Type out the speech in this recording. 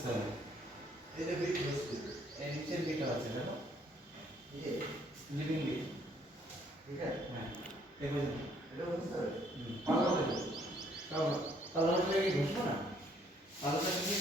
বুঝতে হবে। এটা বিট হচ্ছে এর নিচের বিটও আছে দেখো, ये লিভিং বিট। ठीक है হ্যাঁ দেখো এটা বুঝতে হবে পাল্লা দেবো, কারণ পাল্লা উঠলে কি ঘুষবো না, পাল্লাটা কি